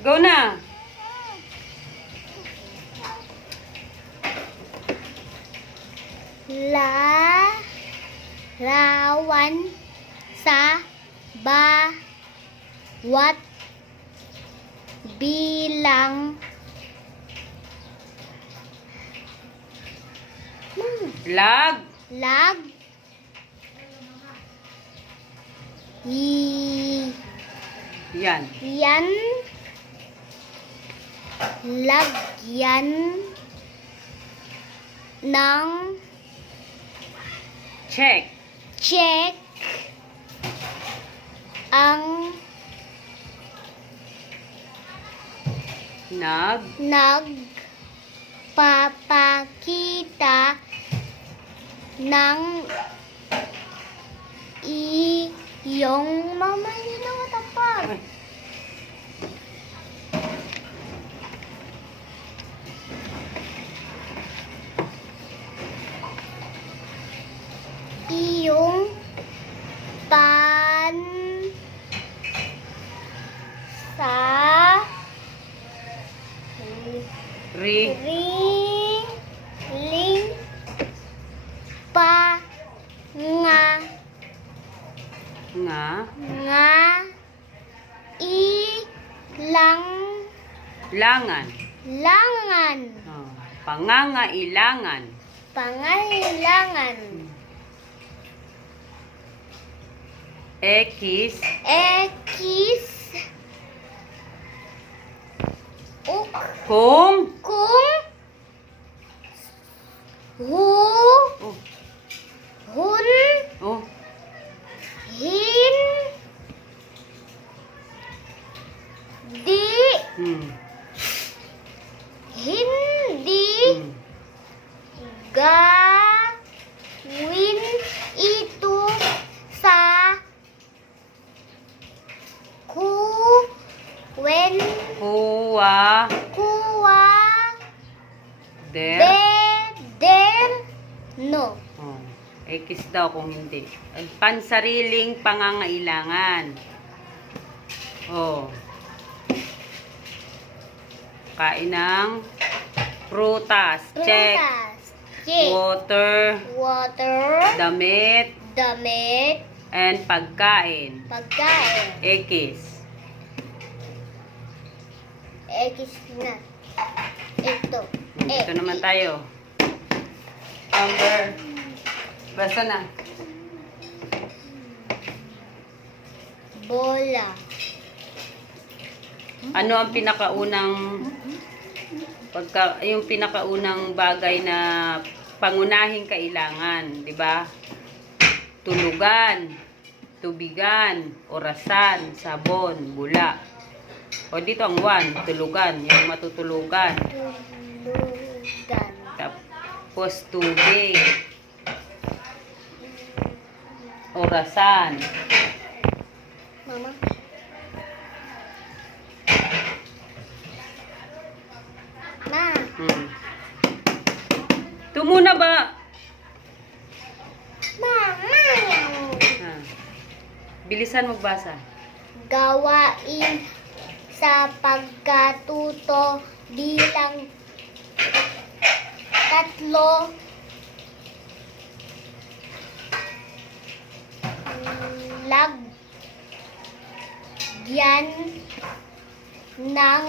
Go na. Larawan sa bawat bilang Lag. lag Yan. yan lagyan ng Check. check ang nagpapakita ng iyong mama yun ang matapag. Ay. Iyong sa Ri. ling pa nga ilang Langan. langan Oh. Pangangailangan. pangailangan Ekis. ekis Kung. kung Oh. hun Oh. hin di Hmm. hindi Hmm. gawin ito sa Kuwa. Der. no Oh. Ekis daw kung hindi. Pansariling pangangailangan. Oh. Kain ng prutas. Check. check Water. damit And pagkain. pagkain Ekis. ekis na ito Ito naman tayo. Number. Basta na. bola Ano ang yung pinakaunang bagay na pangunahing kailangan, 'di ba? Tulugan, tubigan, orasan, sabon, bula. O dito ang 1, tulugan, yung matutulugan. tulugan Tapos tubig. Orasan. mama ma Ito muna ba? mama Ha. Bilisan magbasa. gawain sa pagkatuto bilang 3 lagyan ng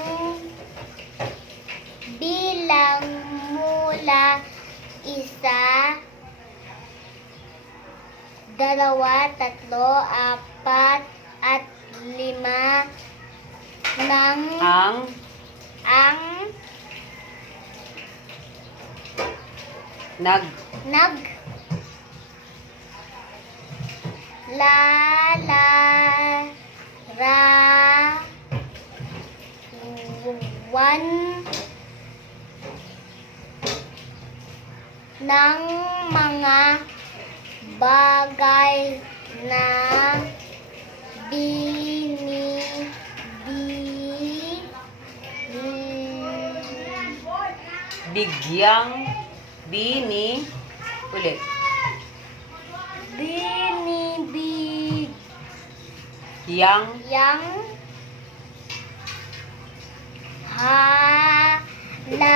bilang mula 1, 2, 3, 4 at 5 ng ang lalarawan ng mga bagay na bigyang ulit. binibig Yang yang halaga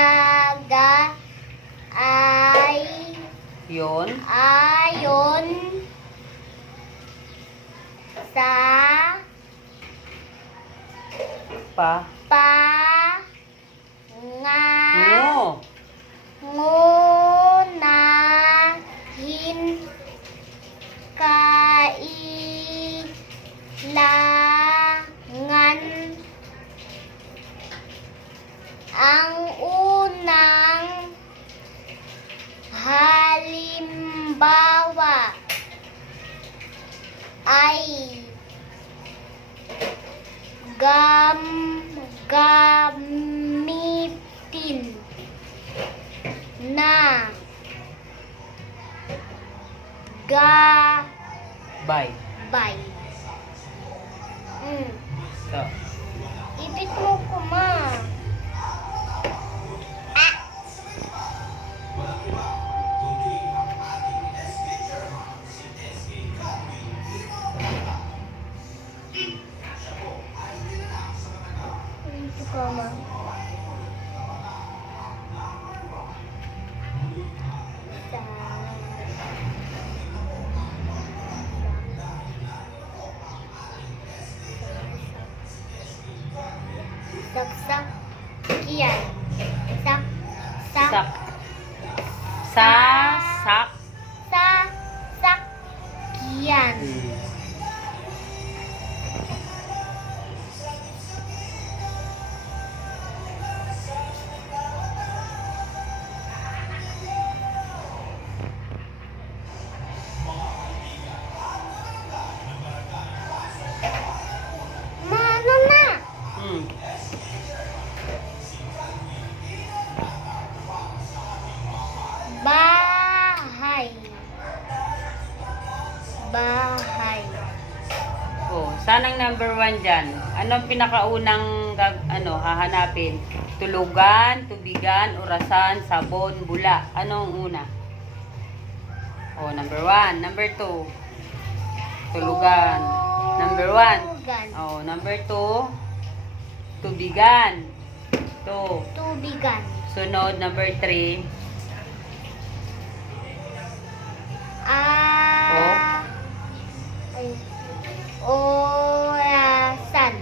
ay Yon. ayon sa Pa. pangangunahin Ngo. kailangan ang unang halimbawa ay gamitin na Bye. gabay. So. Ipit mo ko, ma. Ito ka, ma. Saksak. Kiyan. Sak. Sak. Sak. Sa. Sak. Sa. Sak. Kiyan. Mano na? Bahay. Bahay. Oh, saan ang number 1 dyan? Anong pinakaunang hahanapin? Tulugan, tubigan, orasan, sabon, bula. Anong una? Oh, number 1. Number 2. Tulugan. Number 1. Tulugan. Oh, number 2. Tubigan. 2. Tubigan. Sunod, number 3. Ay, orasan.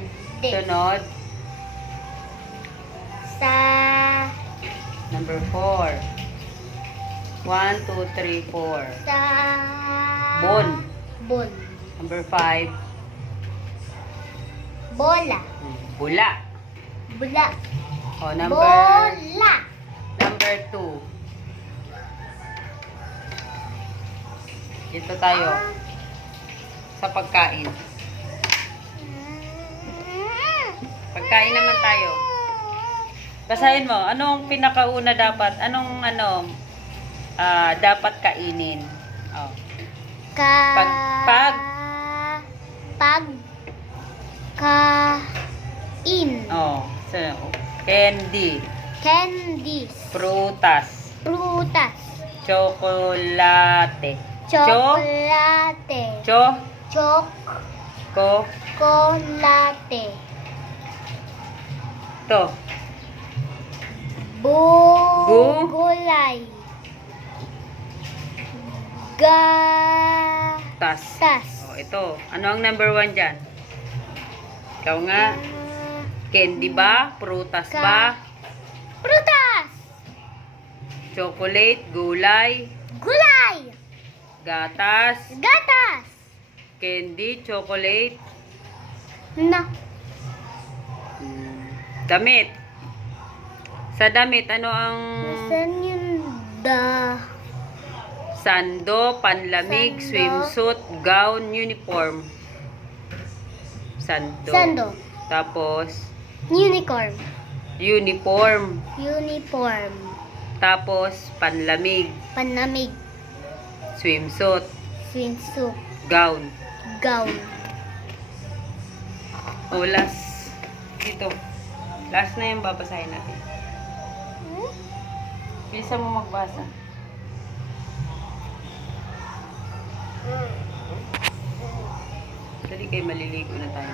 Di. Sunod, Sa. number 4. 1, 2, 3, 4. Sa. Bon. Bon. Number 5. Bola. Bula. Bula. Oh, number Bola. 2. Dito tayo sa pagkain. Pagkain naman tayo. Basahin mo, anong pinakauna dapat? Anong dapat kainin? Oh. Pag- Pagkain. Oh, so, candy, Candies. prutas, Prutas. chocolate. Chocolate. Cho, ko, Chocolate. to. Gu- Gulay. Tas. Tas. Oh, ito. Ano ang number 1 dyan? Ikaw nga. Candy ba? Prutas ba? Prutas. Chocolate, gulay, Gulay. gatas, Gatas. candy, chocolate, Na. damit. Sa damit, ano ang Nasaan yun? sando, panlamig, Sando. swimsuit, gown, uniform? Sando. Sando. Tapos, Unicorn. uniform. Uniform. Tapos, panlamig, Panamig. swimsuit, Swimsuit. gown. Gown. O, last. Dito. Last na yung babasahin natin. Bilisan mo magbasa. Dali kayo maliligo na tayo.